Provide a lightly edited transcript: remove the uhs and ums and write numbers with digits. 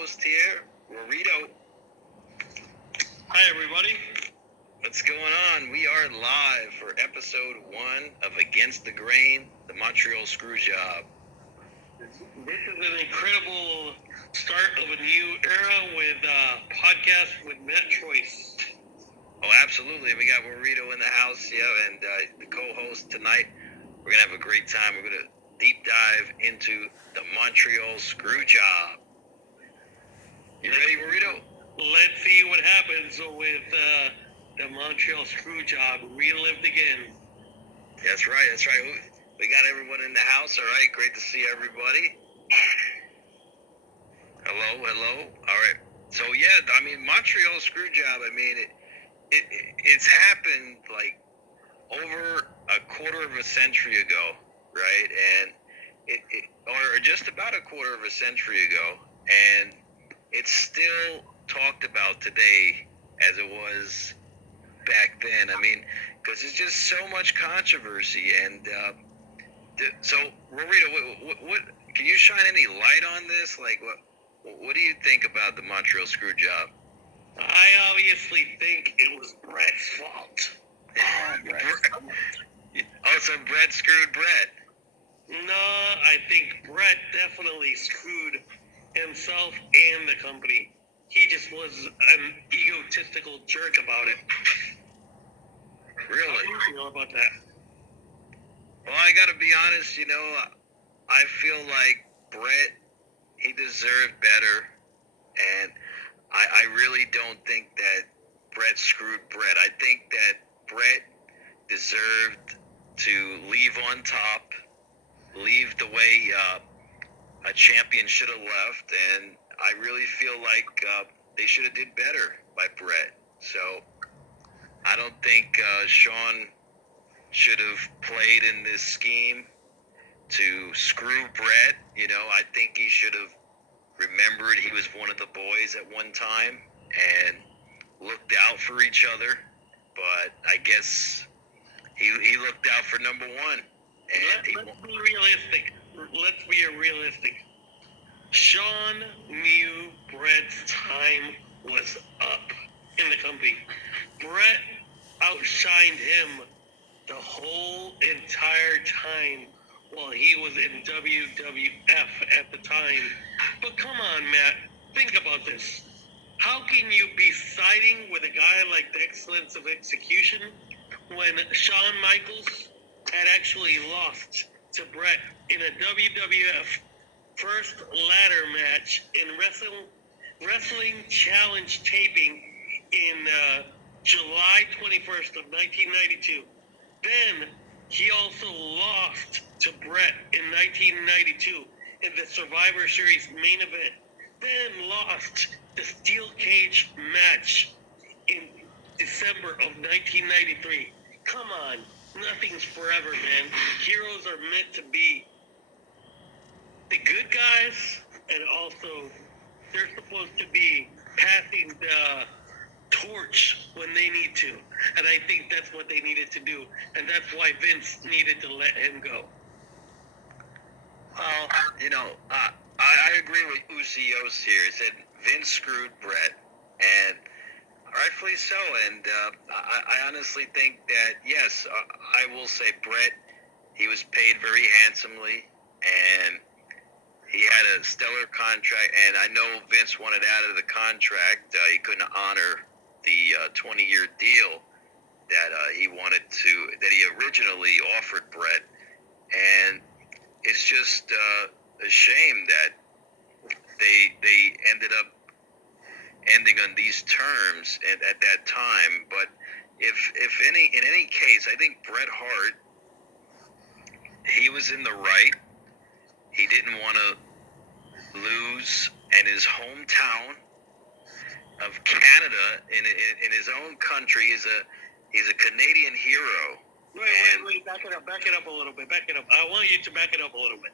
co-host here, Rorito. Hi, everybody. What's going on? We are live for episode 1 of Against the Grain, the Montreal Screwjob. This is an incredible start of a new era with a podcast with TROISE. Oh, absolutely. We got Rorito in the house, and the co-host tonight. We're going to have a great time. We're going to deep dive into the Montreal Screwjob. You ready, Rorito? Let's see what happens with the Montreal Screwjob relived again. That's right. We got everyone in the house. All right, great to see everybody. Hello. All right. So Montreal Screwjob. It's happened like over a quarter of a century ago, right? And or just about a quarter of a century ago, and it's still talked about today as it was back then. Because there's just so much controversy, and so Rorito, what can you shine any light on this? Like, what do you think about the Montreal Screwjob? I obviously think it was Brett's fault. So Brett screwed Brett. No, I think Brett definitely screwed himself and the company. He just was an egotistical jerk about it. Really? How do you feel about that? Well, I gotta be honest, I feel like Brett, he deserved better, and I really don't think that Brett screwed Brett. I think that Brett deserved to leave on top, leave the way a champion should have left, and I really feel like they should have did better by Brett. So I don't think Sean should have played in this scheme to screw Brett. I think he should have remembered he was one of the boys at one time and looked out for each other. But I guess he looked out for number one. And Let's be realistic. Let's be realistic. Sean knew Brett's time was up in the company. Brett outshined him the whole entire time while he was in WWF at the time. But come on, Matt, think about this. How can you be siding with a guy like the Excellence of Execution when Shawn Michaels had actually lost to Brett in a WWF first ladder match in Wrestling Challenge taping in July 21st of 1992. Then he also lost to Brett in 1992 in the Survivor Series main event. Then lost the steel cage match in December of 1993. Come on, nothing's forever, man. Heroes are meant to be the good guys, and also they're supposed to be passing the torch when they need to. And I think that's what they needed to do, and that's why Vince needed to let him go. Well, I agree with Ucios here. He said Vince screwed Brett, and rightfully so. And I honestly think that, yes, I will say Brett, he was paid very handsomely, and he had a stellar contract. And I know Vince wanted out of the contract. He couldn't honor the 20-year deal that he originally offered Brett. And it's just a shame that they ended up ending on these terms at that time. But in any case, I think Bret Hart, he was in the right. He didn't want to lose, and his hometown of Canada, in his own country, he's a Canadian hero. Wait, back it up a little bit. I want you to back it up a little bit.